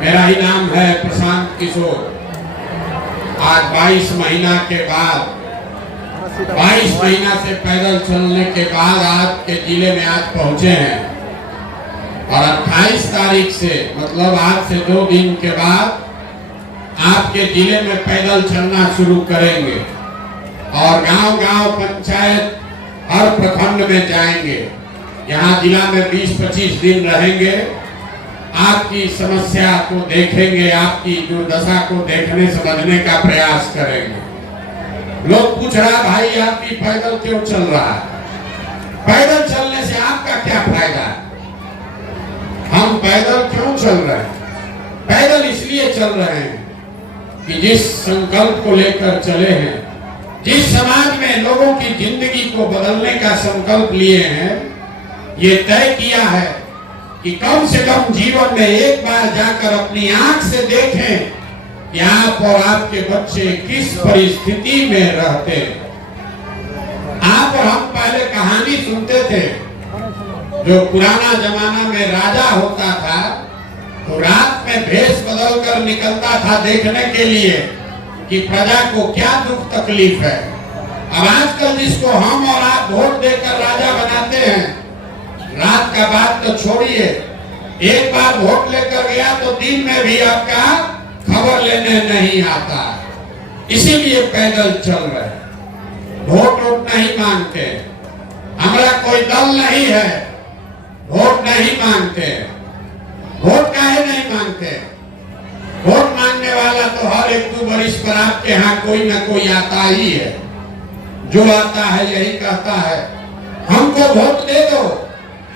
मेरा ही नाम है प्रशांत किशोर। आज 22 महीना के बाद 22 महीना से पैदल चलने के बाद आपके जिले में आज पहुंचे हैं और 28 तारीख से मतलब आज से 2 दिन के बाद आपके जिले में पैदल चलना शुरू करेंगे और गांव-गांव पंचायत हर प्रखंड में जाएंगे। यहाँ जिला में 20-25 दिन रहेंगे, आपकी समस्या को देखेंगे, आपकी दुर्दशा को देखने समझने का प्रयास करेंगे। लोग पूछ रहा भाई आपकी पैदल क्यों चल रहा है? पैदल चलने से आपका क्या फायदा है? हम पैदल क्यों चल रहे हैं? पैदल इसलिए चल रहे हैं कि जिस संकल्प को लेकर चले हैं, जिस समाज में लोगों की जिंदगी को बदलने का संकल्प लिए हैं, ये तय किया है कि कम से कम जीवन में एक बार जाकर अपनी आंख से देखें कि आप और आपके बच्चे किस परिस्थिति में रहते हैं। आप और हम पहले कहानी सुनते थे, जो पुराना जमाना में राजा होता था तो रात में भेष बदल कर निकलता था देखने के लिए कि प्रजा को क्या दुख तकलीफ है। अब आजकल जिसको हम और आप वोट देकर राजा बनाते हैं, रात का बात तो छोड़िए, एक बार वोट लेकर गया तो दिन में भी आपका खबर लेने नहीं आता। इसीलिए पैदल चल रहे, वोट नहीं मांगते, हमारा कोई दल नहीं है, वोट नहीं मांगते। वोट काहे नहीं मांगते? वोट मांगने वाला तो हर 1-2 वर्ष पर आपके यहाँ कोई ना कोई आता ही है। जो आता है यही कहता है हमको वोट दे दो,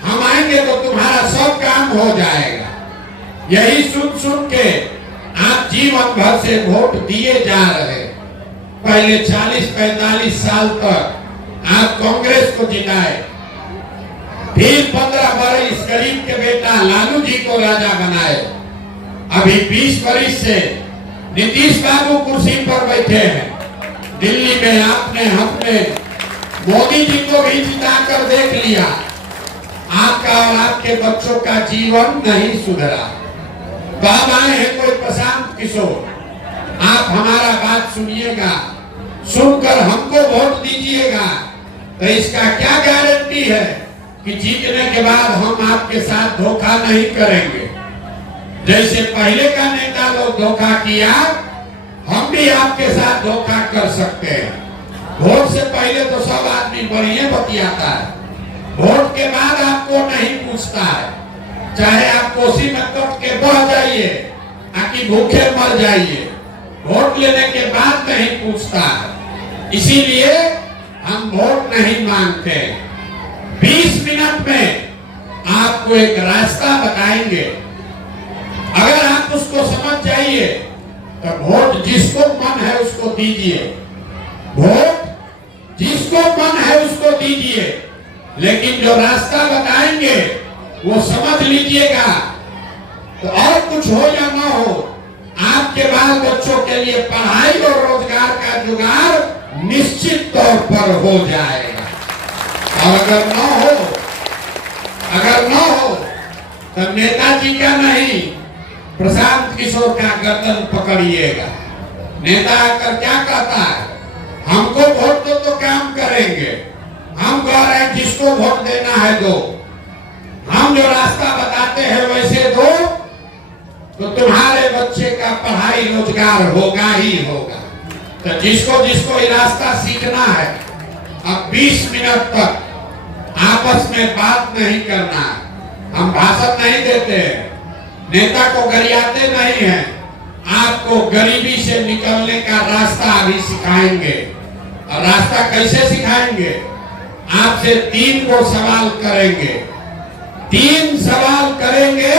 हम आएंगे तो तुम्हारा सब काम हो जाएगा। यही सुन सुन के आप जीवन भर से वोट दिए जा रहे। पहले 40-45 साल तक आप कांग्रेस को जिताए, फिर 15 वर्ष गरीब के बेटा लालू जी को राजा बनाए, अभी 20 वर्ष से नीतीश बाबू कुर्सी पर बैठे हैं। दिल्ली में आपने हमने मोदी जी को भी जिताकर देख लिया, आपका और आपके बच्चों का जीवन नहीं सुधरा। तो अब आए हैं कोई प्रशांत किशोर, आप हमारा बात सुनिएगा, सुनकर हमको वोट दीजिएगा। तो इसका क्या गारंटी है कि जीतने के बाद हम आपके साथ धोखा नहीं करेंगे? जैसे पहले का नेता लोग धोखा किया, हम भी आपके साथ धोखा कर सकते हैं। वोट से पहले तो सब आदमी बढ़िया बतियाता है, वोट के बाद आपको नहीं पूछता है। चाहे आप कोसी में कट के बह जाइए ताकि भूखे मर जाइए, वोट लेने के बाद नहीं पूछता है। इसीलिए हम वोट नहीं मांगते। 20 मिनट में आपको एक रास्ता बताएंगे, अगर आप उसको समझ जाइए तो वोट जिसको मन है उसको दीजिए, वोट जिसको मन है उसको दीजिए, लेकिन जो रास्ता बताएंगे वो समझ लीजिएगा। तो और कुछ हो या ना हो, आपके बाल बच्चों के लिए पढ़ाई और रोजगार का जुगाड़ निश्चित तौर पर हो जाएगा। और अगर न हो तो नेताजी का नहीं, प्रशांत किशोर का गर्दन पकड़िएगा। नेता आकर क्या कहता है, हमको वोट दो तो काम करेंगे, हम कह रहे हैं जिसको वोट देना है दो, हम जो रास्ता बताते हैं वैसे दो, तो तुम्हारे बच्चे का पढ़ाई रोजगार होगा ही होगा। तो जिसको जिसको ये रास्ता सीखना है, अब 20 मिनट तक आपस में बात नहीं करना है। हम भाषण नहीं देते, नेता को गरियाते नहीं हैं, आपको गरीबी से निकलने का रास्ता अभी सिखाएंगे। और रास्ता कैसे सिखाएंगे? आपसे 3 को सवाल करेंगे, 3 सवाल करेंगे,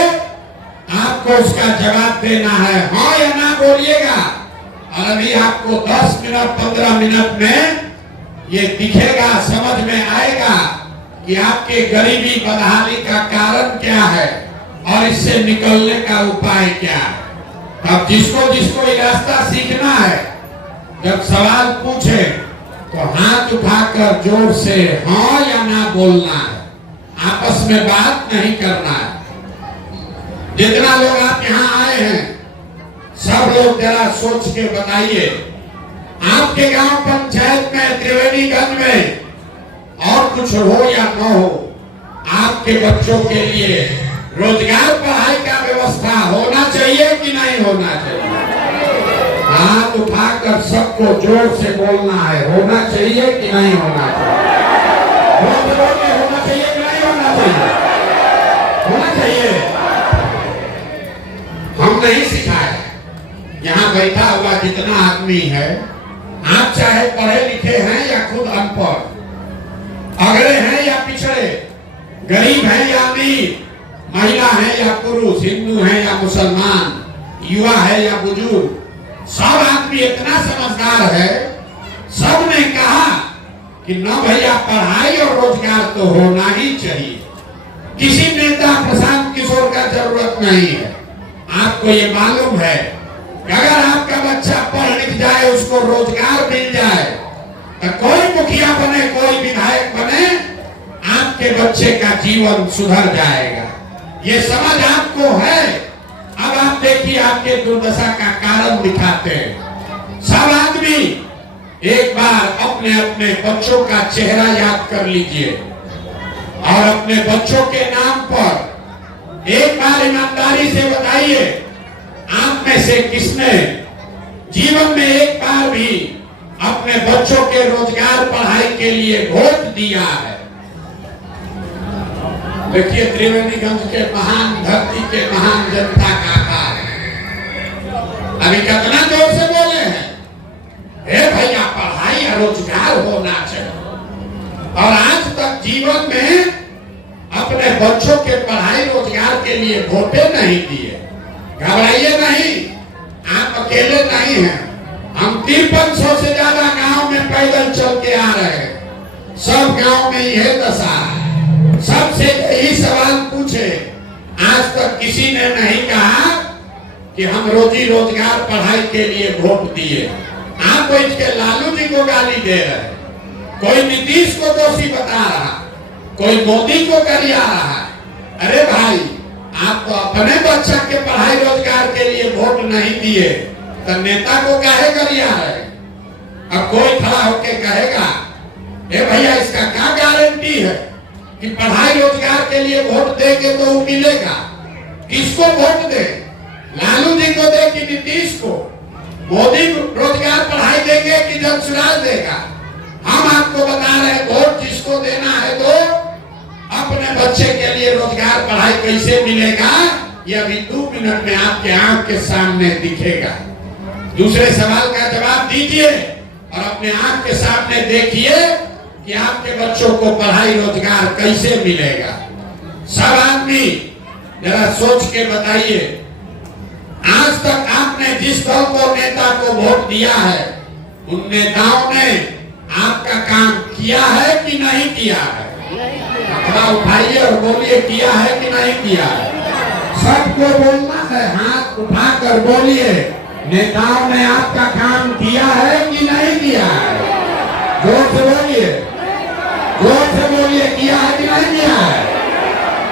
आपको उसका जवाब देना है, हाँ या ना बोलिएगा। और अभी आपको 10 मिनट 15 मिनट में ये दिखेगा, समझ में आएगा कि आपके गरीबी बदहाली का कारण क्या है और इससे निकलने का उपाय क्या है। अब जिसको जिसको ये रास्ता सीखना है, जब सवाल पूछे तो हाथ उठाकर जोर से हाँ या ना बोलना है, आपस में बात नहीं करना है। जितना लोग आप यहाँ आए हैं लोग जरा सोच के बताइए, आपके गांव पंचायत में, त्रिवेणीगंज में और कुछ हो या न हो, आपके बच्चों के लिए रोजगार पढ़ाई का व्यवस्था होना चाहिए कि नहीं होना चाहिए? हाथ उठाकर सबको जोर से बोलना है, होना चाहिए कि नहीं होना चाहिए? होना चाहिए कि नहीं होना चाहिए? होना चाहिए। हम नहीं सिखाए, यहाँ बैठा हुआ जितना आदमी है, आप चाहे पढ़े लिखे हैं या खुद अनपढ़, अगड़े हैं या पिछड़े, गरीब हैं या अमीर, महिला है या पुरुष, हिंदू है या मुसलमान, युवा है या बुजुर्ग, सब आदमी इतना समझदार है, सब ने कहा कि न भैया पढ़ाई और रोजगार तो होना ही चाहिए। किसी नेता प्रशांत किशोर का जरूरत नहीं है। आपको ये मालूम है कि अगर आपका बच्चा पढ़ लिख जाए, उसको रोजगार मिल जाए, तो कोई मुखिया बने, कोई विधायक बने, आपके बच्चे का जीवन सुधर जाएगा। ये समझ आपको है। अब आप देखिए, आपके दुर्दशा का कारण दिखाते हैं। सब आदमी एक बार अपने अपने बच्चों का चेहरा याद कर लीजिए और अपने बच्चों के नाम पर एक बार ईमानदारी से बताइए, आप में से किसने जीवन में एक बार भी अपने बच्चों के रोजगार पढ़ाई के लिए वोट दिया है? देखिए, त्रिवेणीगंज के महान धरती के महान जनता का आभार है। अभी कितना जोर से बोले हैं, हे भैया पढ़ाई और रोजगार होना चाहिए, और आज तक जीवन में अपने बच्चों के पढ़ाई रोजगार के लिए वोटे नहीं दिए। घबराइए नहीं, आप अकेले नहीं हैं। हम 5300 से ज्यादा गांव में पैदल चल के आ रहे हैं। सब गांव में यह दशा है। सबसे यही सवाल पूछे, आज तक किसी ने नहीं कहा कि हम रोजी रोजगार पढ़ाई के लिए वोट दिए। आप बैठ के लालू जी को गाली दे रहे, कोई नीतीश को दोषी बता रहा, कोई मोदी को गरिया रहा। अरे भाई, आप तो अपने बच्चा के पढ़ाई रोजगार के लिए वोट नहीं दिए, तो नेता को काहे गरिया है? अब कोई खड़ा होके कहेगा, ए भैया इसका क्या गारंटी है कि पढ़ाई रोजगार के लिए वोट देंगे तो वो मिलेगा? किसको वोट दे? लालू जी को दे कि नीतीश को? मोदी रोजगार पढ़ाई देंगे कि जनसुराज देगा? हम आपको बता रहे हैं, वोट जिसको देना है दो। अपने बच्चे के लिए रोजगार पढ़ाई कैसे मिलेगा, ये अभी 2 मिनट में आपके आंख के सामने दिखेगा। दूसरे सवाल का जवाब दीजिए और अपने आंख के सामने देखिए कि आपके बच्चों को पढ़ाई रोजगार कैसे मिलेगा। सब आदमी जरा सोच के बताइए, आज तक आपने जिस दल को, नेता को वोट दिया है, उन नेताओं ने आपका काम किया है कि नहीं किया है? हाथ उठाइए और बोलिए, किया है कि नहीं किया है? सबको बोलना है, हाथ उठाकर बोलिए, नेताओं ने आपका काम किया है कि नहीं किया है? जोर से बोलिए, जोर से बोलिए, किया है कि नहीं किया है?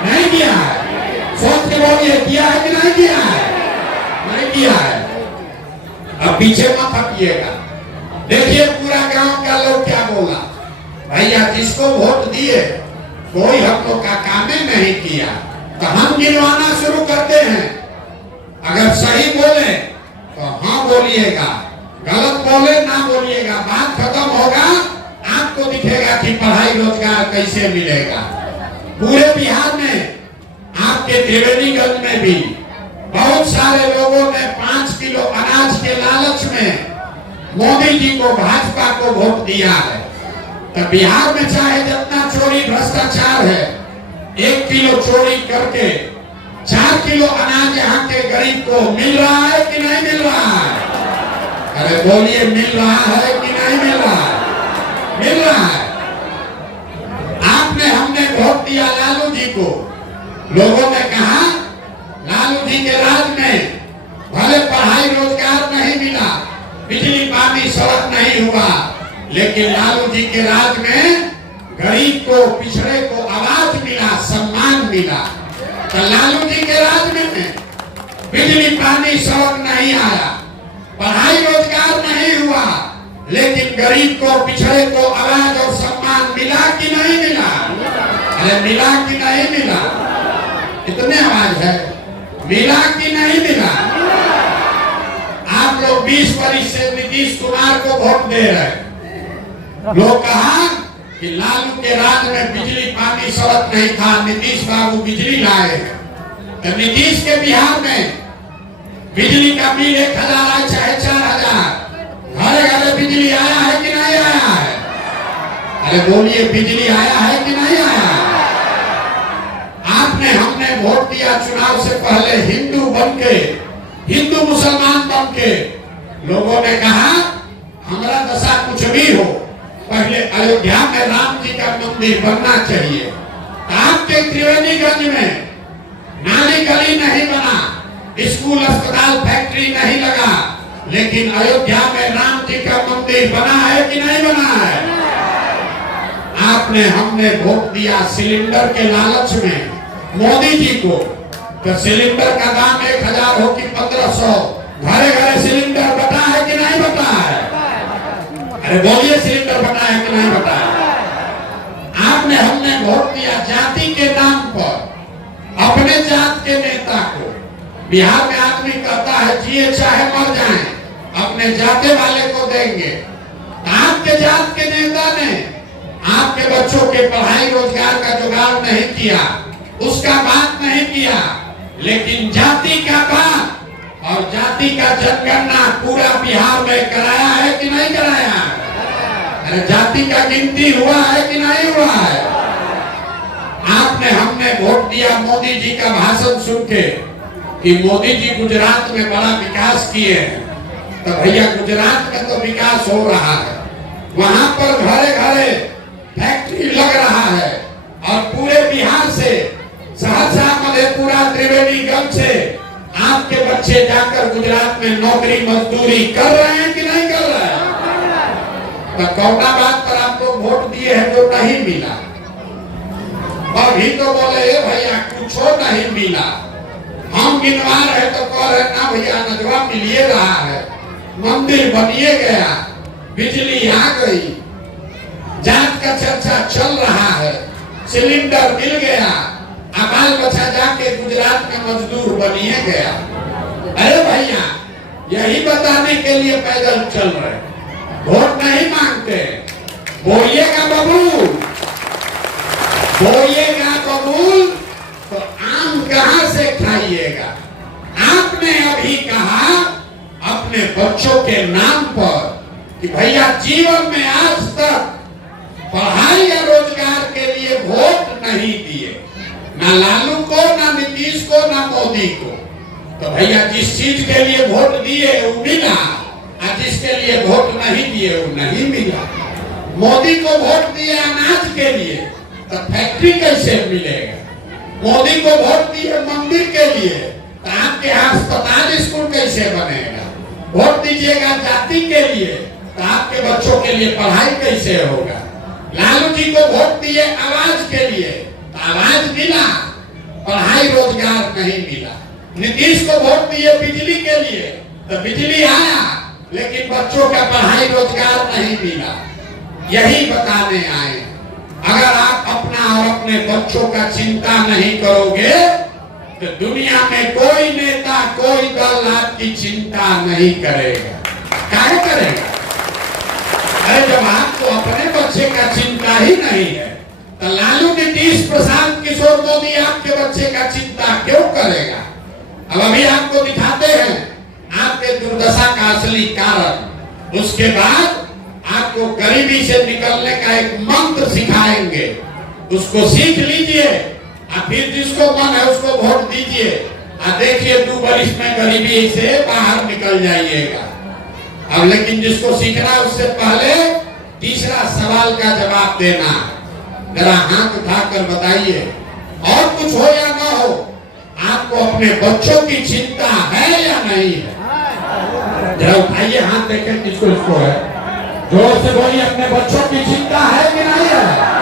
नहीं किया है। सोच के बोलिए, किया है कि नहीं किया है? नहीं किया है। अब पीछे मत हटिएगा। देखिए पूरा गांव का लोग क्या बोला, भैया जिसको वोट दिए कोई हम लोग का काम नहीं किया। तो हम गिनवाना शुरू करते हैं। अगर सही बोले तो हाँ बोलिएगा, गलत बोले ना बोलिएगा। बात खत्म होगा, आपको दिखेगा कि पढ़ाई रोजगार कैसे मिलेगा। पूरे बिहार में, आपके त्रिवेणीगंज में भी बहुत सारे लोगों ने 5 किलो अनाज के लालच में मोदी जी को, भाजपा को वोट दिया है। तो बिहार में चाहे जितना चोरी भ्रष्टाचार है, 1 किलो चोरी करके 4 किलो अनाज यहाँ के गरीब को मिल रहा है कि नहीं मिल रहा है? अरे बोलिए, मिल रहा है कि नहीं मिल रहा है? मिल रहा है। आपने, हमने वोट दिया लालू जी को। लोगों ने कहा लालू जी के राज में भले पढ़ाई रोजगार नहीं मिला, बिजली पानी सड़क नहीं हुआ, लेकिन लालू जी के राज में गरीब को, पिछड़े को आवाज मिला, सम्मान मिला। तो लालू जी के राज में बिजली पानी सड़क नहीं आया, पढ़ाई रोजगार नहीं हुआ, लेकिन गरीब को पिछड़े को आवाज और सम्मान मिला कि नहीं मिला? अरे मिला कि नहीं मिला? कितने आवाज है, मिला कि नहीं मिला? आप लोग 20 वर्ष से नीतीश कुमार को वोट दे रहे हैं। लोग कहा कि लालू के राज में बिजली पानी सड़क नहीं था, नीतीश बाबू बिजली लाए हैं। तो नीतीश के बिहार में बिजली का बिल 1000 आए चाहे 4000, घरे घरे बिजली आया है कि नहीं आया है? अरे बोलिए, बिजली आया है कि नहीं आया? आपने हमने वोट दिया चुनाव से पहले हिंदू बनके, हिंदू मुसलमान बनके। लोगों ने कहा हमारा दशा कुछ भी हो, पहले अयोध्या में राम जी का मंदिर बनना चाहिए। आपके त्रिवेणीगंज में नाली गली नहीं बना, स्कूल अस्पताल फैक्ट्री नहीं लगा, लेकिन अयोध्या में राम जी का मंदिर बना है कि नहीं बना है? आपने हमने वोट दिया सिलेंडर के लालच में मोदी जी को। तो सिलेंडर का दाम 1000 हो कि 1500, घरे घरे सिलेंडर बटा है कि नहीं बटा है? अरे बोलिए, सिलेंडर बटा है कि नहीं बटा है? आपने हमने वोट दिया जाति के नाम पर, अपने जात के नेता को। बिहार में आदमी कहता है जिए चाहे मर जाए, अपने जाते वाले को देंगे। आपके जात के नेता ने आपके बच्चों के पढ़ाई रोजगार का जुगाड़ नहीं किया, उसका बात नहीं किया, लेकिन जाति का बात और जाति का जनगणना पूरा बिहार में कराया है कि नहीं कराया? अरे जाति का गिनती हुआ है कि नहीं हुआ है? आपने हमने वोट दिया मोदी जी का भाषण सुन के कि मोदी जी गुजरात में बड़ा विकास किए हैं। तो भैया गुजरात में तो विकास हो रहा है, वहां पर घरे घरे फैक्ट्री लग रहा है, और पूरे बिहार से सहरसा मधेपुरा त्रिवेणीगंज से आपके बच्चे जाकर गुजरात में नौकरी मजदूरी कर रहे हैं कि नहीं कर रहे हैं? तो कौना बात पर आप लोग वोट दिए हैं जो नहीं मिला? और भी तो बोले भैया कुछ नहीं मिला। हम गिनवा रहे तो कह रहे ना भैया नजवा मिलिए रहा है, मंदिर बनिए गया, बिजली आ गई, जात का चर्चा चल रहा है, सिलेंडर मिल गया, बाल बच्चा जाके गुजरात में मजदूर बनिए गया। अरे भैया, यही बताने के लिए पैदल चल रहे, वोट नहीं मांगते। बोलिएगा बबूल, बोलिएगा बबूल, तो आम कहां से खाइएगा? आपने अभी कहा अपने बच्चों के नाम पर कि भैया जीवन में आज तक पढ़ाई या रोजगार के लिए वोट नहीं दिए, ना लालू को, ना नीतीश को, ना मोदी को। तो भैया जिस चीज के लिए वोट दिए वो मिला, और जिसके लिए वोट नहीं दिए वो नहीं मिला। मोदी को वोट दिया अनाज के लिए, तो फैक्ट्री कैसे मिलेगा? मोदी को वोट दिए मंदिर के लिए, तो आपके अस्पताल स्कूल कैसे बनेगा? वोट दीजिएगा जाति के लिए, तो आपके बच्चों के लिए पढ़ाई कैसे होगा? लालू जी को वोट दिए आवाज के लिए, तो आवाज मिला, पढ़ाई रोजगार नहीं मिला। नीतीश को वोट दिए बिजली के लिए, तो बिजली आया, लेकिन बच्चों का पढ़ाई रोजगार नहीं मिला। यही बताने आए, अगर आप अपना और अपने बच्चों का चिंता नहीं करोगे तो दुनिया में कोई नेता, कोई दल आपकी चिंता नहीं करेगा। क्या करेगा? अरे जब आपको अपने बच्चे का चिंता ही नहीं है, तो लालू, नीतीश, प्रशांत किशोर मोदी आपके बच्चे का चिंता क्यों करेगा? अब अभी आपको दिखाते हैं आपके दुर्दशा का असली कारण। उसके बाद आपको गरीबी से निकलने का एक मंत्र सिखाएंगे, उसको सीख लीजिए, और फिर जिसको मन है उसको वोट दीजिए, और देखिए 2 वर्ष में गरीबी से बाहर निकल जाइएगा। अब लेकिन जिसको सीखना उससे पहले तीसरा सवाल का जवाब देना। जरा हाथ उठाकर बताइए, और कुछ हो या ना हो, आपको अपने बच्चों की चिंता है या नहीं है? जरा उठाइए हाथ, देखें किसको इसको है। जोर से बोलिए, अपने बच्चों की चिंता है कि नहीं है?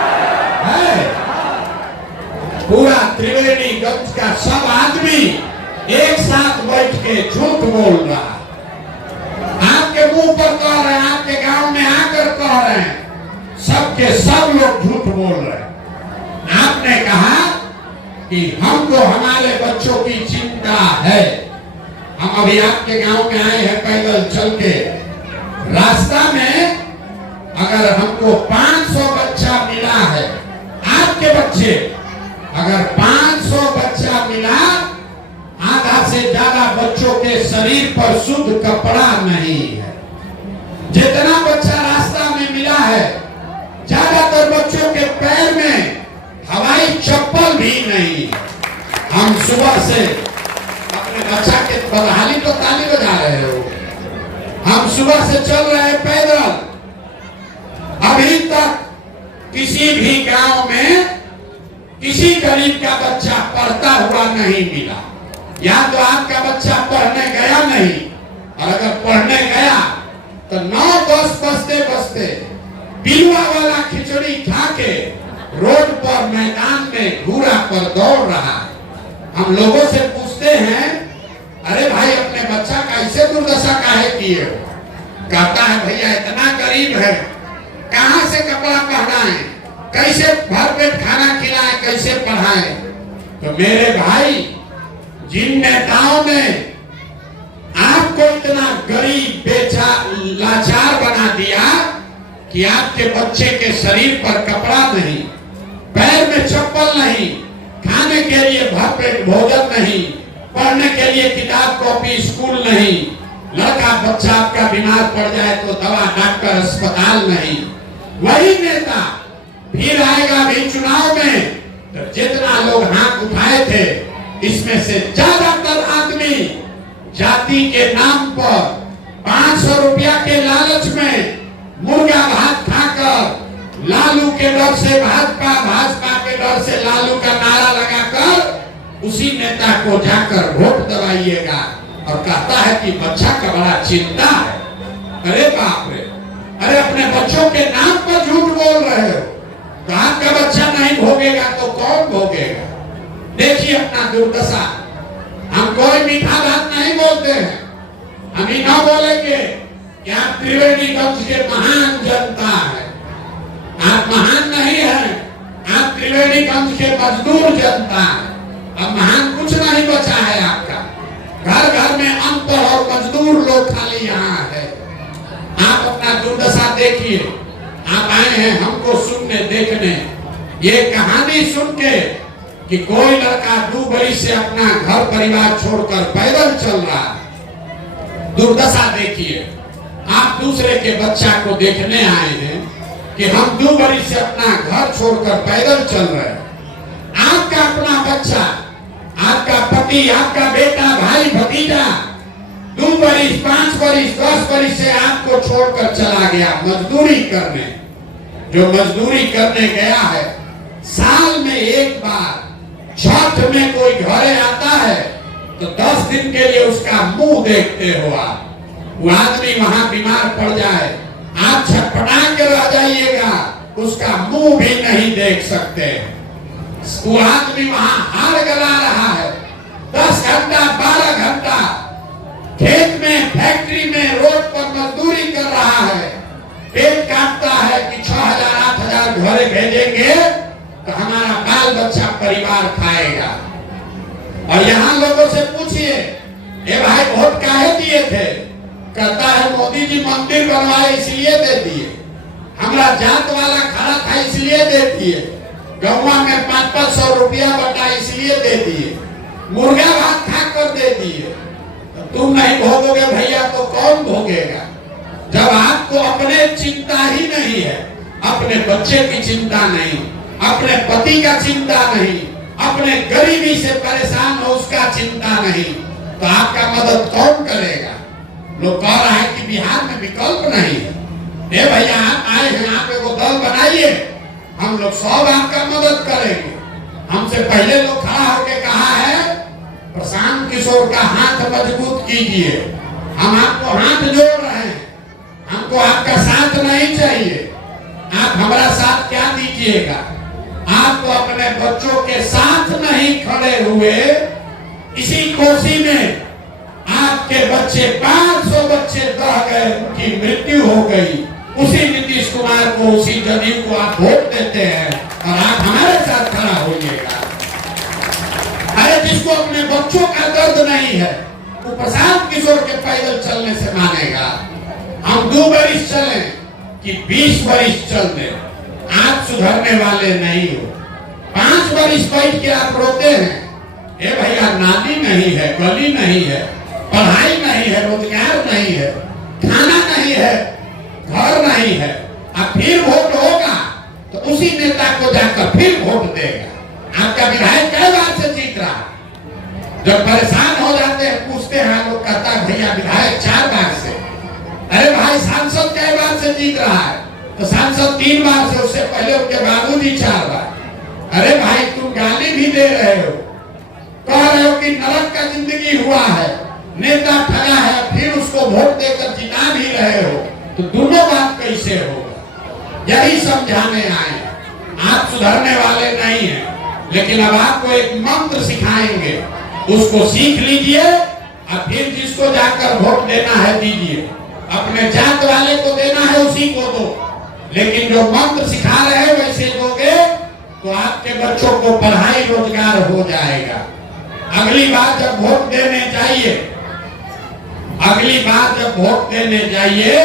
पूरा त्रिवेणीगंज का सब आदमी एक साथ बैठ के झूठ बोल रहा है। मुंह पर कह रहे हैं, आपके गांव में आकर कह रहे हैं, सबके सब लोग झूठ बोल रहे हैं। आपने कहा कि हमको हमारे बच्चों की चिंता है। हम अभी आपके गांव में आए हैं पैदल चल के, रास्ता में अगर हमको 500 बच्चा मिला है, आपके बच्चे अगर 500 बच्चा मिला, आधा से ज्यादा बच्चों के शरीर पर शुद्ध कपड़ा नहीं है। जितना बच्चा रास्ता में मिला है, ज्यादातर बच्चों के पैर में हवाई चप्पल भी नहीं। हम सुबह से अपने बच्चा के बदहाली तो ताली बजा रहे हो, हम सुबह से चल रहे हैं पैदल, अभी तक किसी भी गांव में किसी गरीब का बच्चा पढ़ता हुआ नहीं मिला। या तो आपका बच्चा पढ़ने गया नहीं, और अगर पढ़ने गया तो 9-10 बजते बजते पिलुआ वाला खिचड़ी खा के रोड पर मैदान में घूरा पर दौड़ रहा है। हम लोगों से पूछते हैं, अरे भाई अपने बच्चा का ऐसे दुर्दशा काहे किए हो? कहता है भैया इतना गरीब है, कहां से कपड़ा पहनाए, कैसे भर पेट खाना खिलाए, कैसे पढ़ाए? तो मेरे भाई, जिन नेताओं ने आपको इतना गरीब बेचा लाचार बना दिया कि आपके बच्चे के शरीर पर कपड़ा नहीं, पैर में चप्पल नहीं, खाने के लिए भरपेट भोजन नहीं, पढ़ने के लिए किताब कॉपी स्कूल नहीं, लड़का बच्चा आपका बीमार पड़ जाए तो दवा डॉक्टर अस्पताल नहीं, वही नेता फिर आएगा भी चुनाव में। तो जितना लोग हाथ उठाए थे, इसमें से ज्यादातर आदमी जाति के नाम पर 500 रुपया के लालच में मुर्गा भात खाकर, लालू के डर से भाजपा, भाजपा के डर से लालू का नारा लगाकर उसी नेता को जाकर वोट दबाइएगा और कहता है कि बच्चा का बड़ा चिंता है। अरे बाप रे, अरे अपने बच्चों के नाम पर झूठ बोल रहे हो, तो आपका बच्चा नहीं भोगेगा तो कौन भोगेगा? देखिए अपना दुर्दशा। हम कोई मीठा बात नहीं बोलते हैं, हम ही ना बोलेंगे कि आप त्रिवेणीगंज के महान जनता है। आप महान नहीं है, आप त्रिवेणीगंज के मजदूर जनता है। अब महान कुछ नहीं बचा है आपका, घर घर में अनपढ़ और मजदूर लोग खाली यहाँ है। आप अपना दुर्दशा देखिए। आप आए हैं हमको सुनने देखने, ये कहानी सुन के कि कोई लड़का 2 बरस से अपना घर परिवार छोड़कर पैदल चल रहा है। दुर्दशा देखिए। आप दूसरे के बच्चा को देखने आए हैं कि हम 2 बरस से अपना घर छोड़कर पैदल चल रहे हैं। आपका अपना बच्चा, आपका पति, आपका बेटा, भाई, भतीजा 2 बरस, 5 बरस, 10 बरस से आपको छोड़कर चला गया मजदूरी करने। जो मजदूरी करने गया है, साल में एक बार छठ में कोई घरे आता है तो 10 दिन के लिए उसका मुंह देखते हो आप। वो आदमी वहां बीमार पड़ जाए, आप छटपटा के रह जाइएगा, उसका मुंह भी नहीं देख सकते। वो आदमी वहां हार गला रहा है, 10 घंटा 12 घंटा खेत में, फैक्ट्री में, रोड पर मजदूरी कर रहा है, पेट काटता है कि 6,000 8,000 घरे भेजेंगे तो हमारा बाल बच्चा परिवार खाएगा। और यहाँ लोगों से पूछिए, ए भाई वोट काहे दिए थे? कहता है मोदी जी मंदिर बनवाए इसलिए दे दिए, हमारा जात वाला खड़ा था इसलिए दे दिए, गौवा में 500-500 रुपया बटा इसलिए दे दिए, मुर्गा भात खाकर दे दिए। तो तुम नहीं भोगोगे भैया तो कौन भोगेगा? जब आपको अपने चिंता ही नहीं है, अपने बच्चे की चिंता नहीं, अपने पति का चिंता नहीं, अपने गरीबी से परेशान हो उसका चिंता नहीं, तो आपका मदद कौन करेगा? लोग कह रहा है कि बिहार में विकल्प नहीं है। ए भैया आप आए हैं, आप एगो दल बनाइए, हम लोग सब आपका मदद करेंगे। हमसे पहले लोग खड़ा होकर कहा है प्रशांत किशोर का हाथ मजबूत कीजिए, हम आपको हाथ जोड़ रहे हैं, हमको आपका साथ नहीं चाहिए। आप हमारा साथ क्या दीजिएगा? आप तो अपने बच्चों के साथ नहीं खड़े हुए। इसी कोसी में आपके बच्चे 500 बच्चे रह गए की मृत्यु हो गई, उसी नीतीश कुमार को, उसी जदयू को आप वोट देते हैं और आप हमारे साथ खड़ा होइएगा। अरे जिसको अपने बच्चों का दर्द नहीं है वो प्रशांत किशोर के पैदल चलने से मानेगा। हम 2 बरिस चले कि 20 बरिस चल दे, आप सुधरने वाले नहीं हो। 5 बरिस बैठ के आप रोते हैं, ए भैया नाली नहीं है, गली नहीं है, पढ़ाई नहीं है, रोजगार नहीं है, खाना नहीं है, घर नहीं है, अब फिर वोट होगा तो उसी नेता को जाकर फिर वोट देगा। आपका विधायक कई बार से जीत रहा है, जब परेशान हो जाते हैं पूछते हैं लोग, कहता है भैया विधायक 4 बार से। अरे भाई सांसद कई बार से जीत रहा है, तो सांसद 3 बार से, उससे पहले उनके बाबूजी 4 बार। अरे भाई तुम गाली भी दे रहे हो, कह रहे हो कि नरक का जिंदगी हुआ है, नेता ठगा है, फिर उसको वोट देकर जिता भी रहे हो, तो दोनों बात कैसे होगा? यही समझाने आए। आप सुधरने वाले नहीं हैं, लेकिन अब आपको एक मंत्र सिखाएंगे, उसको सीख लीजिए और फिर जिसको जाकर वोट देना है दीजिए। अपने जात वाले को देना है उसी को दो, लेकिन जो मंत्र सिखा रहे हैं वैसे दोगे तो आपके बच्चों को पढ़ाई रोजगार हो जाएगा। अगली बार जब वोट देने जाइए, अगली बार जब वोट देने जाइए,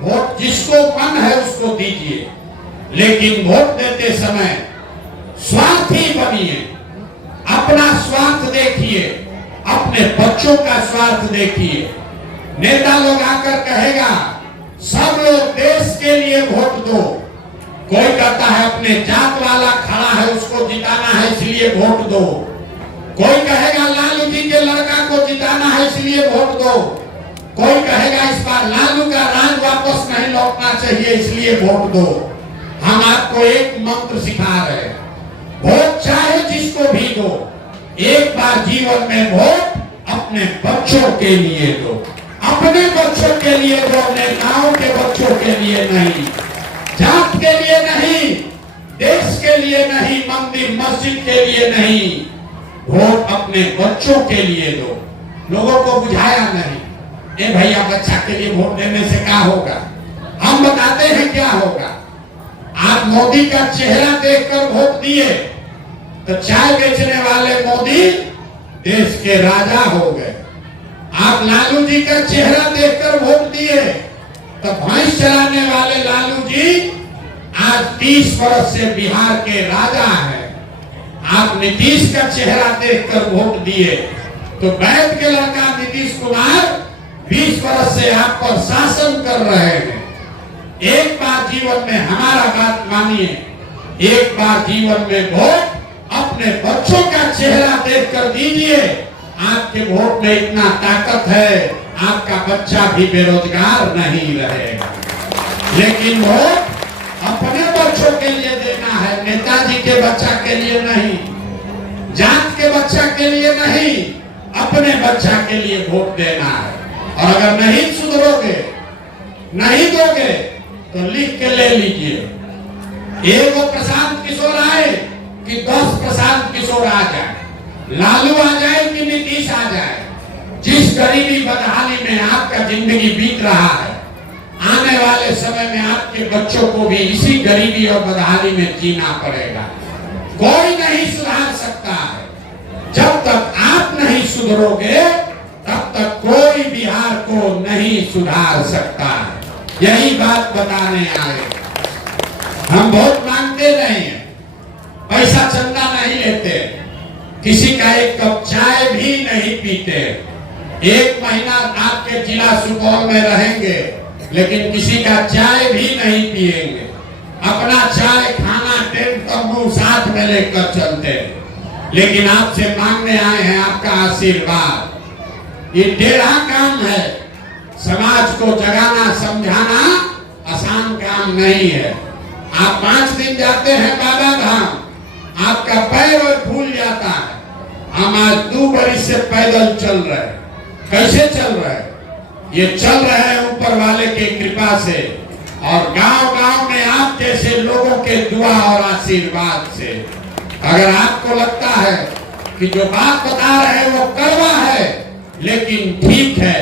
वोट जिसको मन है उसको दीजिए, लेकिन वोट देते समय स्वार्थी बनिए। अपना स्वार्थ देखिए, अपने बच्चों का स्वार्थ देखिए। नेता लोग आकर कहेगा सब लोग देश के लिए वोट दो, कोई कहता है अपने जात वाला खड़ा है उसको जिताना है इसलिए वोट दो, कोई कहेगा लालू जी के लड़का को जिताना है इसलिए वोट दो, कोई कहेगा इस बार लालू का राज वापस नहीं लौटना चाहिए इसलिए वोट दो। हम आपको एक मंत्र सिखा रहे हैं, वोट चाहे जिसको भी दो, एक बार जीवन में वोट अपने बच्चों के लिए दो, अपने बच्चों के लिए दो, नेताओं के बच्चों के लिए नहीं, जात के लिए नहीं, देश के लिए नहीं, मंदिर मस्जिद के लिए नहीं, वोट अपने बच्चों के लिए दो। लोगों को बुझाया नहीं, ए भैया बच्चा के लिए वोट देने से क्या होगा? हम बताते हैं क्या होगा। आप मोदी का चेहरा देखकर वोट दिए तो चाय बेचने वाले मोदी देश के राजा हो गए। आप लालू जी का चेहरा देखकर वोट दिए तो भैंस चलाने वाले लालू जी आज 30 वर्ष से बिहार के राजा हैं। आप नीतीश का चेहरा देखकर वोट दिए तो वैद्य के लड़का नीतीश कुमार 20 वर्ष से आप पर शासन कर रहे हैं। एक बार जीवन में हमारा बात मानिए, एक बार जीवन में वोट अपने बच्चों का चेहरा देखकर दीजिए। आपके वोट में इतना ताकत है, आपका बच्चा भी बेरोजगार नहीं रहेगा। लेकिन वोट अपने बच्चों के लिए देना है, नेताजी के बच्चा के लिए नहीं, जात के बच्चा के लिए नहीं, अपने बच्चा के लिए वोट देना है। और अगर नहीं सुधरोगे, नहीं दोगे तो लिख के ले लीजिए। एक वो प्रशांत किशोर आए कि 10 प्रशांत किशोर आ जाए, लालू आ जाए कि नीतीश आ जाए, जिस गरीबी बदहाली में आपका जिंदगी बीत रहा है, आने वाले समय में आपके बच्चों को भी इसी गरीबी और बदहाली में जीना पड़ेगा। कोई नहीं सुधार सकता है। जब तक आप नहीं सुधरोगे तब तक कोई बिहार को नहीं सुधार सकता है। यही बात बताने आए। हम वोट मांगते नहीं हैं, पैसा चंदा नहीं लेते, किसी का एक कप चाय भी नहीं पीते। 1 महीना आपके जिला सुपौल में रहेंगे लेकिन किसी का चाय भी नहीं पिएंगे। अपना चाय खाना टेंट तंबू साथ में लेकर चलते हैं। लेकिन आपसे मांगने आए हैं आपका आशीर्वाद। ये टेढ़ा काम है, समाज को जगाना समझाना आसान काम नहीं है। आप 5 दिन जाते हैं बाबा धाम, आपका पैर फूल जाता है। हम आज 2 बरिस से पैदल चल रहे हैं। कैसे चल रहे हैं? ये चल रहे हैं ऊपर वाले की कृपा से और गांव-गांव में आप जैसे लोगों के दुआ और आशीर्वाद से। अगर आपको लगता है कि जो बात बता रहे हैं वो कड़वा है लेकिन ठीक है,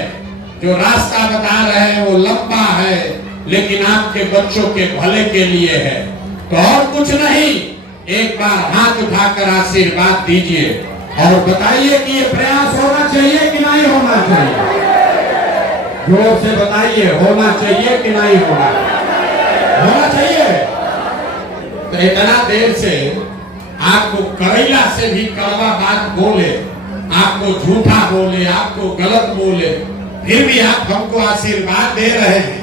जो रास्ता बता रहे हैं वो लंबा है, लेकिन आपके बच्चों के भले के लिए है। तो और कुछ नहीं, एक बार हाथ उठाकर आशीर्वाद दीजिए और बताइए कि ये प्रयास होना चाहिए कि नहीं होना चाहिए। जोर से बताइए, होना चाहिए कि नहीं होना चाहिए। तो इतना देर से आपको करेला से भी कड़वा बात बोले, आपको झूठा बोले, आपको गलत बोले, फिर भी आप हमको आशीर्वाद दे रहे हैं,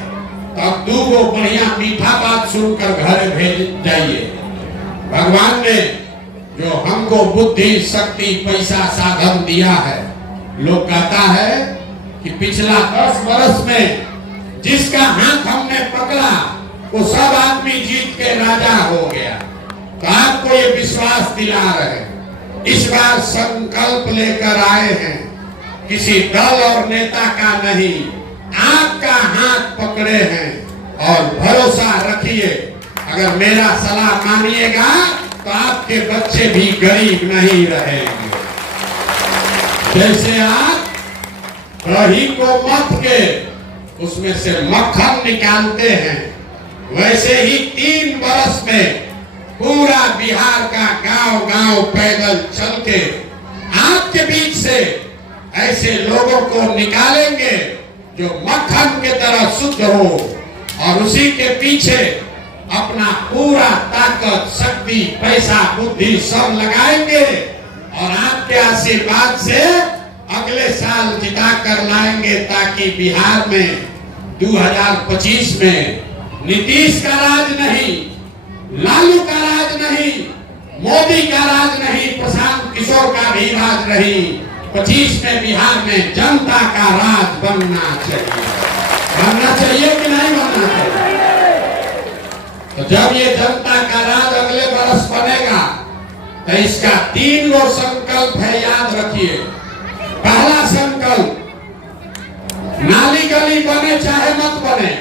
तो अब 2 गो बढ़िया मीठा बात सुनकर घर भेज जाइए। भगवान ने जो हमको बुद्धि, शक्ति, पैसा, साधन दिया है, लोग कहता है कि पिछला 10 वर्ष में जिसका हाथ हमने पकड़ा वो सब आदमी जीत के राजा हो गया। तो आपको ये विश्वास दिला रहे, इस बार संकल्प लेकर आए हैं, किसी दल और नेता का नहीं, आपका हाथ पकड़े हैं और भरोसा रखिए, अगर मेरा सलाह मानिएगा तो आपके बच्चे भी गरीब नहीं रहेंगे। जैसे आप दही को मथ के उसमें से मक्खन निकालते हैं, वैसे ही 3 वर्ष में पूरा बिहार का गांव-गांव पैदल चल के आपके बीच से ऐसे लोगों को निकालेंगे जो मक्खन के तरह शुद्ध हो, और उसी के पीछे अपना पूरा ताकत, शक्ति, पैसा, बुद्धि सब लगाएंगे और आपके आशीर्वाद से अगले साल जिता कर लाएंगे, ताकि बिहार में 2025 में नीतीश का राज नहीं, लालू का राज नहीं, मोदी का राज नहीं, प्रशांत किशोर का भी राज नहीं, 25 में बिहार में जनता का राज बनना चाहिए कि नहीं बनना चाहिए। तो जब ये जनता का राज अगले बरस बनेगा तो इसका 3 गो संकल्प है, याद रखिए। पहला संकल्प, नाली गली बने चाहे मत बने,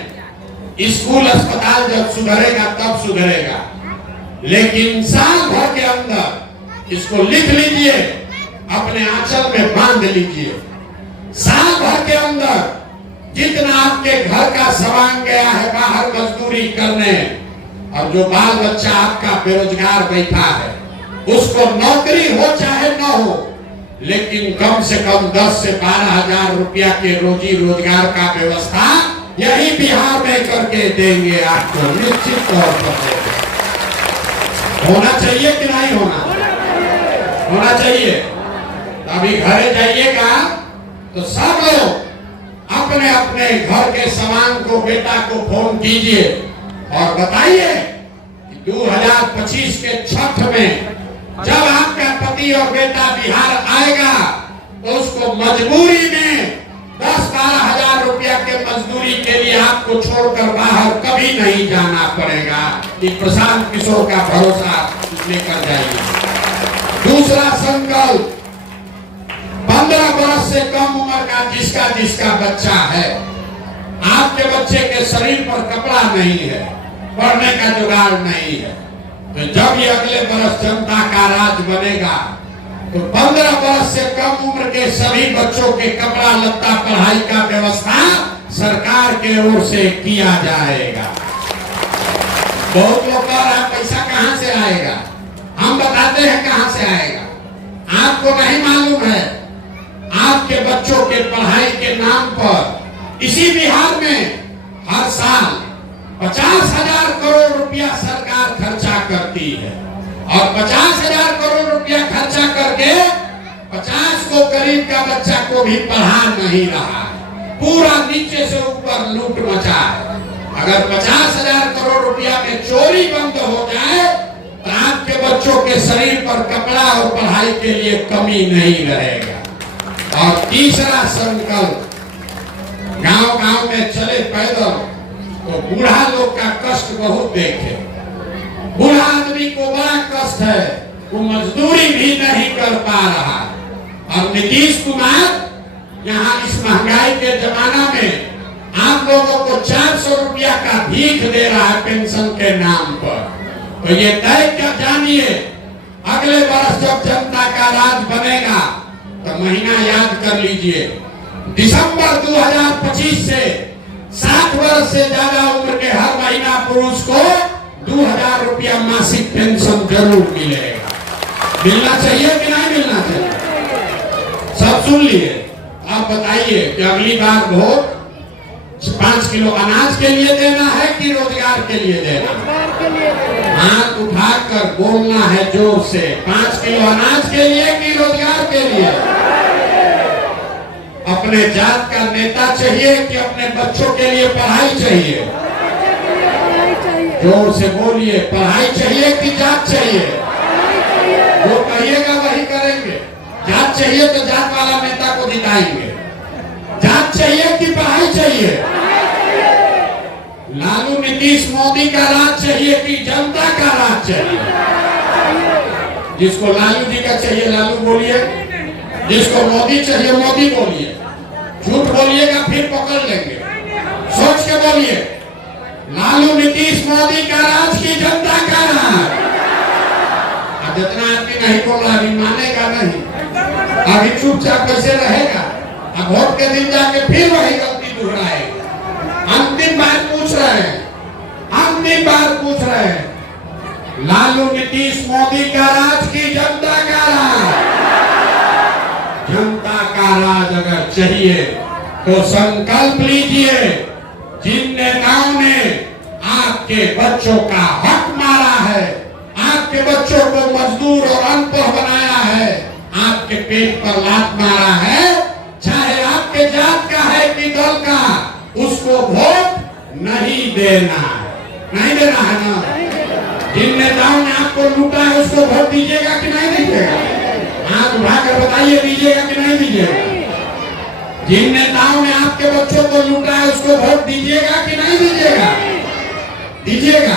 स्कूल अस्पताल जब सुधरेगा तब सुधरेगा, लेकिन साल भर के अंदर इसको लिख लीजिए, अपने आंचल में बांध लीजिए। साल भर के अंदर जितना आपके घर का सामान गया है बाहर मजदूरी करने, और जो बाल बच्चा आपका बेरोजगार बैठा है, उसको नौकरी हो चाहे न हो, लेकिन कम से कम 10 से 12 हजार रुपया के रोजी रोजगार का व्यवस्था यही बिहार में करके देंगे आपको, निश्चित तौर पर। होना चाहिए कि नहीं होना चाहिए। अभी घरे जाइएगा तो सब लोग अपने अपने घर के सामान को, बेटा को फोन कीजिए और बताइए कि 2025 के छठ में जब आपका पति और बेटा बिहार आएगा तो उसको मजबूरी में 10-12 हजार रुपया के मजदूरी के लिए आपको छोड़कर बाहर कभी नहीं जाना पड़ेगा। कि प्रशांत किशोर का भरोसा लेकर जाइए। दूसरा संकल्प, 15 वर्ष से कम उम्र का जिसका बच्चा है, आपके बच्चे के शरीर पर कपड़ा नहीं है, पढ़ने का जुगाड़ नहीं है, तो जब ये अगले वर्ष जनता का राज बनेगा तो 15 वर्ष से कम उम्र के सभी बच्चों के कपड़ा लत्ता, पढ़ाई का व्यवस्था सरकार के ओर से किया जाएगा। बहुत लोग कह रहे हैं पैसा कहां से आएगा, हम बताते हैं कहां से आएगा। आपको नहीं मालूम है, आपके बच्चों के पढ़ाई के नाम पर इसी बिहार में हर साल 50,000 करोड़ रुपया सरकार खर्चा करती है, और 50,000 करोड़ रुपया खर्चा करके 50 को करीब का बच्चा को भी पढ़ा नहीं रहा है। पूरा नीचे से ऊपर लूट मचा है। अगर 50,000 करोड़ रुपया में चोरी बंद हो जाए तो आपके बच्चों के शरीर पर कपड़ा और पढ़ाई के लिए कमी नहीं रहेगा। और तीसरा संकल्प, गांव-गांव में चले पैदल तो बूढ़ा लोग का कष्ट बहुत देखे। बूढ़ा आदमी को बड़ा कष्ट है, वो मजदूरी भी नहीं कर पा रहा। और नीतीश कुमार यहाँ इस महंगाई के जमाना में आप लोगों को 400 रुपया का भीख दे रहा है पेंशन के नाम पर। तो ये तय कर जानिए, अगले वर्ष जब जनता का राज बनेगा तो महीना याद कर लीजिए, दिसंबर 2025 25 से 60 वर्ष से ज्यादा उम्र के हर महीना पुरुष को 2000 रुपया मासिक पेंशन जरूर मिलेगा। मिलना चाहिए कि नहीं मिलना चाहिए? सब सुन लिए। आप बताइए कि अगली बार वोट 5 किलो अनाज के लिए देना है कि रोजगार के लिए देना है? हाथ उठाकर बोलना है जोर से, 5 किलो अनाज के लिए कि रोजगार के लिए? अपने जात का नेता चाहिए कि अपने बच्चों के लिए पढ़ाई चाहिए? जोर से बोलिए, पढ़ाई चाहिए कि जात चाहिए? जो कहिएगा वही करेंगे। जात चाहिए तो जात वाला नेता को जिताएंगे। जात चाहिए कि पढ़ाई चाहिए? लालू नीतीश मोदी का राज चाहिए कि जनता का राज चाहिए? जिसको लालू जी का चाहिए लालू बोलिए, जिसको मोदी चाहिए मोदी बोलिए। झूठ बोलिएगा फिर पकड़ लेंगे। सोच के बोलिए, लालू नीतीश मोदी का राज की जनता का राज? अब जितना आदमी नहीं बोल रहा अभी मानेगा नहीं, अभी चुपचाप कैसे रहेगा? अब वोट के दिन जाके फिर वही गलती दोहराएगा। अंतिम बार पूछ रहे हैं, अंतिम बार पूछ रहे हैं, लालू नीतीश मोदी का राज की जनता का राज? जनता का राज अगर चाहिए तो संकल्प लीजिए। जिन नेताओं ने आपके बच्चों का हक मारा है, आपके बच्चों को मजदूर और अनपढ़ बनाया है, आपके पेट पर लात मारा है, चाहे आपके जात का है कि दल का, उसको वोट नहीं देना है। नहीं देना है ना? जिन नेताओं ने आपको लूटा है उसको वोट दीजिएगा कि नहीं दीजिएगा? हाथ उठाकर बताइए, दीजिएगा कि नहीं दीजिएगा? जिन नेताओं ने आपके बच्चों को लूटा है उसको वोट दीजिएगा कि नहीं दीजिएगा? दीजिएगा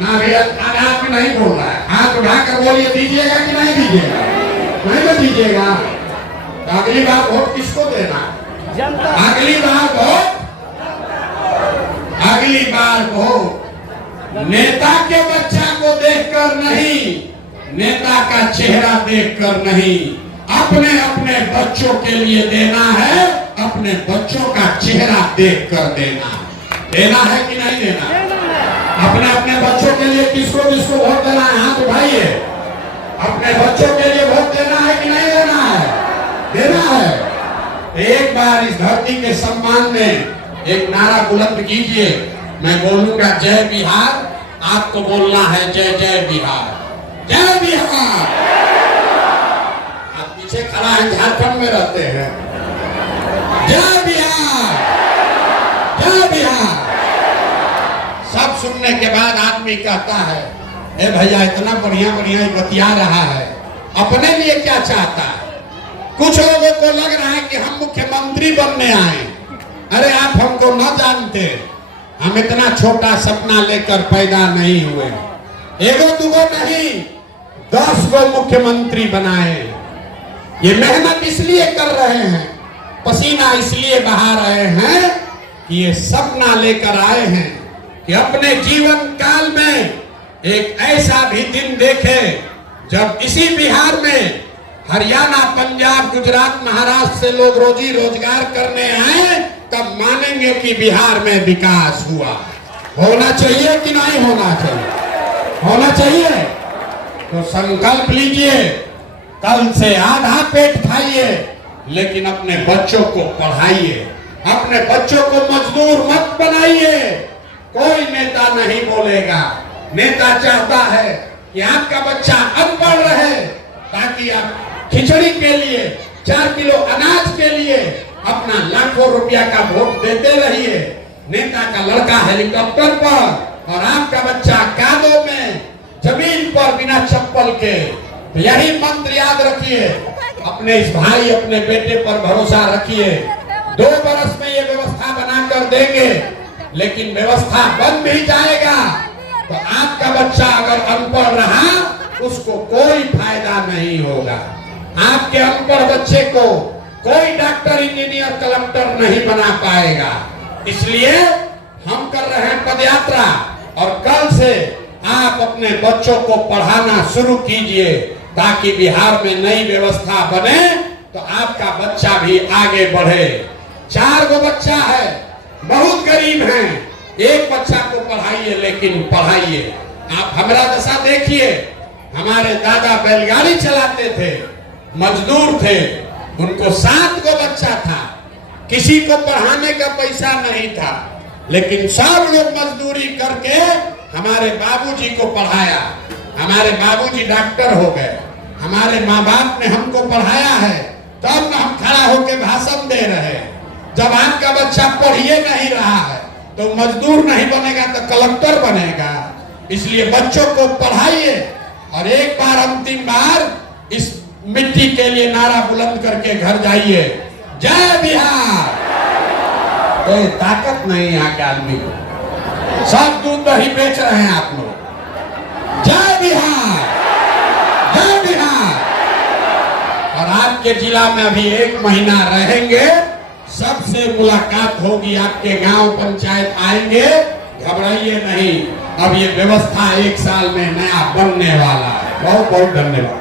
ना? भैया आदमी नहीं बोल रहा है, हाथ उठाकर बोलिए, दीजिएगा कि नहीं दीजिएगा? नहीं तो दीजिएगा। तो अगली बार वोट किसको देना? अगली बार वोट, अगली बार वोट नेता के बच्चा को देखकर नहीं, नेता का चेहरा देखकर नहीं, अपने अपने बच्चों के लिए देना है। अपने बच्चों का चेहरा देखकर देना। देना है कि नहीं देना? अपने अपने बच्चों के लिए किसको किसको वोट देना है? हाथ उठाइए। अपने बच्चों के लिए वोट देना है कि नहीं देना है? देना है। एक बार इस धरती के सम्मान में एक नारा बुलंद कीजिए। मैं बोलूंगा जय बिहार, आपको बोलना है जय जय बिहार, जय बिहार। आप पीछे खड़ा है, झारखंड में रहते हैं। जय बिहार, जय बिहार। सब सुनने के बाद आदमी कहता है, ए भैया इतना बढ़िया बढ़िया बतिया रहा है, अपने लिए क्या चाहता है? कुछ लोगों को लग रहा है कि हम मुख्यमंत्री बनने आए। अरे आप हमको न जानते, हम इतना छोटा सपना लेकर पैदा नहीं हुए। एगो दुगो नहीं, 10 गो मुख्यमंत्री बनाए। ये मेहनत इसलिए कर रहे हैं, पसीना इसलिए बहा रहे हैं कि ये सपना लेकर आए हैं कि अपने जीवन काल में एक ऐसा भी दिन देखे जब इसी बिहार में हरियाणा, पंजाब, गुजरात, महाराष्ट्र से लोग रोजी रोजगार करने आए, तब मानेंगे कि बिहार में विकास हुआ। होना चाहिए कि नहीं होना चाहिए? होना चाहिए। तो संकल्प लीजिए, कल से आधा पेट खाइए, लेकिन अपने बच्चों को पढ़ाइए, अपने बच्चों को मजदूर मत बनाइए। कोई नेता नहीं बोलेगा, नेता चाहता है कि आपका बच्चा अनपढ़ रहे ताकि आप खिचड़ी के लिए, 4 किलो अनाज के लिए अपना लाखों रुपया का वोट देते रहिए। नेता का लड़का हेलीकॉप्टर पर और आपका बच्चा कादों में, जमीन पर बिना चप्पल के। तो यही मंत्र याद रखिए। अपने इस भाई, अपने बेटे पर भरोसा रखिए। 2 बरस में ये व्यवस्था बनाकर देंगे, लेकिन व्यवस्था बन भी जाएगा तो आपका बच्चा अगर अनपढ़ रहा, उसको कोई फायदा नहीं होगा। आपके अनपढ़ बच्चे को कोई डॉक्टर, इंजीनियर, कलेक्टर नहीं बना पाएगा। इसलिए हम कर रहे हैं पदयात्रा, और कल से आप अपने बच्चों को पढ़ाना शुरू कीजिए ताकि बिहार में नई व्यवस्था बने तो आपका बच्चा भी आगे बढ़े। 4 गो बच्चा है, बहुत गरीब हैं, एक बच्चा को पढ़ाइए, लेकिन पढ़ाइए। आप हमारा दशा देखिए, हमारे दादा बैलगाड़ी चलाते थे, मजदूर थे, उनको 7 गो बच्चा था, किसी को पढ़ाने का पैसा नहीं था, लेकिन सब लोग मजदूरी करके हमारे बाबूजी को पढ़ाया। हमारे बाबूजी डॉक्टर हो गए, हमारे माँ बाप ने हमको पढ़ाया है, तब हम खड़ा होकर भाषण दे रहे हैं। जब आपका बच्चा पढ़िए नहीं रहा है तो मजदूर नहीं बनेगा तो कलेक्टर बनेगा। इसलिए बच्चों को पढ़ाइए और एक बार अंतिम बार इस मिट्टी के लिए नारा बुलंद करके घर जाइए, जय बिहार। कोई ताकत नहीं यहाँ के आदमी को, सब दूध दही बेच रहे हैं आप लोग। जय बिहार, जय बिहार। और आपके जिला में अभी 1 महीना रहेंगे, सबसे मुलाकात होगी, आपके गांव पंचायत आएंगे, घबराइए नहीं। अब ये व्यवस्था 1 साल में नया बनने वाला है। बहुत बहुत धन्यवाद।